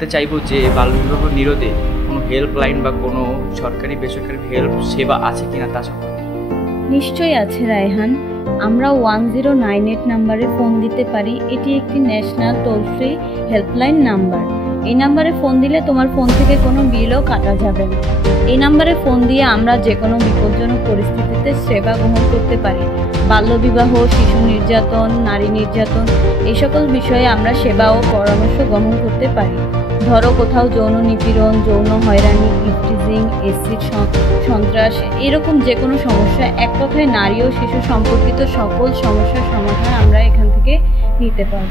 জানতে চাইবো যে বাল্যবিবাহ নিরোধে কোনো হেল্পলাইন বা কোনো সরকারি বেসরকারি হেল্প সেবা আছে কিনা তা সম্পর্কে। নিশ্চয়ই আছে রায়হান, আমরা 1098 নাম্বারে ফোন দিতে পারি। এটি একটি national toll free helpline number. এই নাম্বারে ফোন দিলে তোমার ফোন থেকে কোনো বিলও কাটা যাবে না। এই নাম্বারে ফোন দিয়ে আমরা যে কোনো বিপজ্জনক পরিস্থিতিতে সেবা গ্রহণ করতে পারি। বাল্যবিবাহ, শিশু নির্যাতন, নারী নির্যাতন এই সকল বিষয়ে আমরা সেবা ও পরামর্শ গ্রহণ করতে পারি। ধরো কোথাও যৌন নিপীড়ন, যৌন হয়রানি, ইভটিজিং, এসিড সন্ত্রাস এরকম যে কোনো সমস্যা, এক কথায় নারী ও শিশু সম্পর্কিত সকল সমস্যার সমাধান আমরা এখান থেকে নিতে পারব।